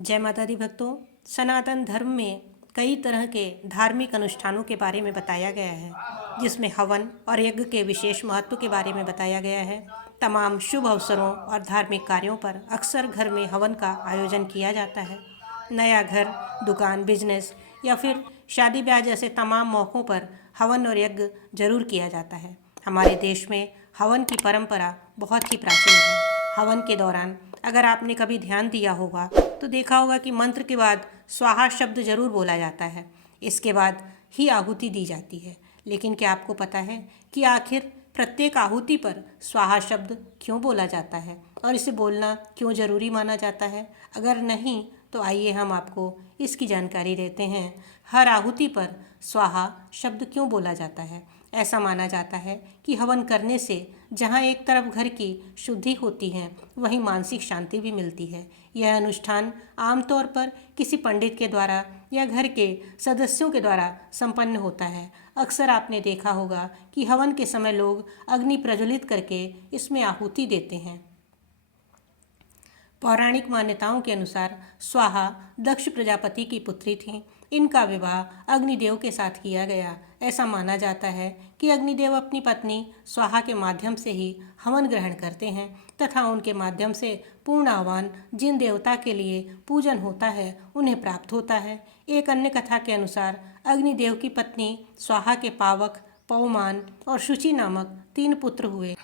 जय माता दी भक्तों। सनातन धर्म में कई तरह के धार्मिक अनुष्ठानों के बारे में बताया गया है, जिसमें हवन और यज्ञ के विशेष महत्व के बारे में बताया गया है। तमाम शुभ अवसरों और धार्मिक कार्यों पर अक्सर घर में हवन का आयोजन किया जाता है। नया घर, दुकान, बिजनेस या फिर शादी ब्याह जैसे तमाम मौक़ों पर हवन और यज्ञ जरूर किया जाता है। हमारे देश में हवन की परंपरा बहुत ही प्राचीन है। हवन के दौरान अगर आपने कभी ध्यान दिया होगा तो देखा होगा कि मंत्र के बाद स्वाहा शब्द जरूर बोला जाता है। इसके बाद ही आहुति दी जाती है। लेकिन क्या आपको पता है कि आखिर प्रत्येक आहुति पर स्वाहा शब्द क्यों बोला जाता है और इसे बोलना क्यों जरूरी माना जाता है? अगर नहीं तो आइए हम आपको इसकी जानकारी देते हैं। हर आहुति पर स्वाहा शब्द क्यों बोला जाता है? ऐसा माना जाता है कि हवन करने से जहाँ एक तरफ घर की शुद्धि होती है, वहीं मानसिक शांति भी मिलती है। यह अनुष्ठान आमतौर पर किसी पंडित के द्वारा या घर के सदस्यों के द्वारा संपन्न होता है। अक्सर आपने देखा होगा कि हवन के समय लोग अग्नि प्रज्वलित करके इसमें आहुति देते हैं। पौराणिक मान्यताओं के अनुसार स्वाहा दक्ष प्रजापति की पुत्री थीं। इनका विवाह अग्निदेव के साथ किया गया। ऐसा माना जाता है कि अग्निदेव अपनी पत्नी स्वाहा के माध्यम से ही हवन ग्रहण करते हैं तथा उनके माध्यम से पूर्ण आह्वान जिन देवता के लिए पूजन होता है उन्हें प्राप्त होता है। एक अन्य कथा के अनुसार अग्निदेव की पत्नी स्वाहा के पावक, पवमान और शुचि नामक 3 पुत्र हुए।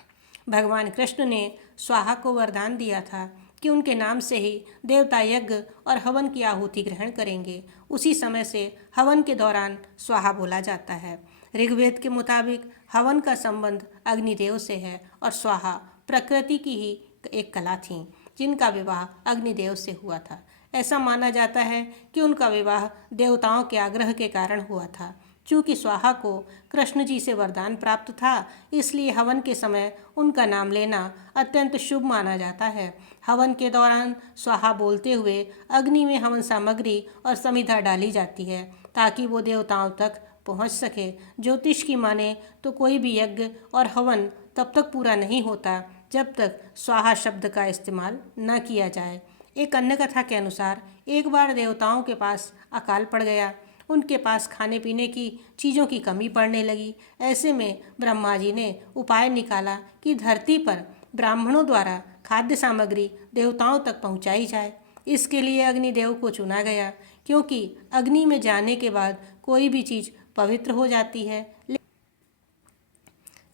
भगवान कृष्ण ने स्वाहा को वरदान दिया था कि उनके नाम से ही देवता यज्ञ और हवन की आहुति ग्रहण करेंगे। उसी समय से हवन के दौरान स्वाहा बोला जाता है। ऋग्वेद के मुताबिक हवन का संबंध अग्निदेव से है और स्वाहा प्रकृति की ही एक कला थी, जिनका विवाह अग्निदेव से हुआ था। ऐसा माना जाता है कि उनका विवाह देवताओं के आग्रह के कारण हुआ था। चूँकि स्वाहा को कृष्ण जी से वरदान प्राप्त था, इसलिए हवन के समय उनका नाम लेना अत्यंत शुभ माना जाता है। हवन के दौरान स्वाहा बोलते हुए अग्नि में हवन सामग्री और समिधा डाली जाती है ताकि वो देवताओं तक पहुंच सके। ज्योतिष की माने तो कोई भी यज्ञ और हवन तब तक पूरा नहीं होता जब तक स्वाहा शब्द का इस्तेमाल न किया जाए। एक अन्य कथा के अनुसार एक बार देवताओं के पास अकाल पड़ गया। उनके पास खाने पीने की चीज़ों की कमी पड़ने लगी। ऐसे में ब्रह्मा जी ने उपाय निकाला कि धरती पर ब्राह्मणों द्वारा खाद्य सामग्री देवताओं तक पहुंचाई जाए। इसके लिए अग्निदेव को चुना गया, क्योंकि अग्नि में जाने के बाद कोई भी चीज़ पवित्र हो जाती है।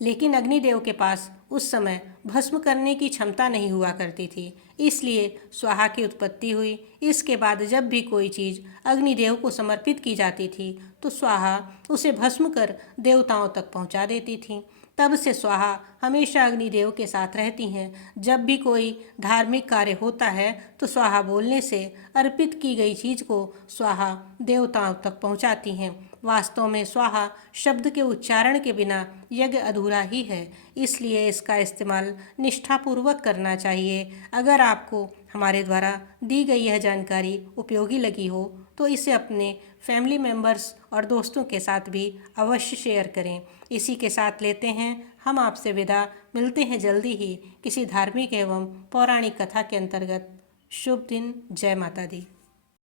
लेकिन अग्निदेव के पास उस समय भस्म करने की क्षमता नहीं हुआ करती थी, इसलिए स्वाहा की उत्पत्ति हुई। इसके बाद जब भी कोई चीज़ अग्निदेव को समर्पित की जाती थी तो स्वाहा उसे भस्म कर देवताओं तक पहुंचा देती थी। तब से स्वाहा हमेशा अग्निदेव के साथ रहती हैं। जब भी कोई धार्मिक कार्य होता है तो स्वाहा बोलने से अर्पित की गई चीज़ को स्वाहा देवताओं तक पहुंचाती हैं। वास्तव में स्वाहा शब्द के उच्चारण के बिना यज्ञ अधूरा ही है, इसलिए इसका इस्तेमाल निष्ठापूर्वक करना चाहिए। अगर आपको हमारे द्वारा दी गई यह जानकारी उपयोगी लगी हो तो इसे अपने फैमिली मेम्बर्स और दोस्तों के साथ भी अवश्य शेयर करें। इसी के साथ लेते हैं हम आपसे विदा। मिलते हैं जल्दी ही किसी धार्मिक एवं पौराणिक कथा के अंतर्गत। शुभ दिन। जय माता दी।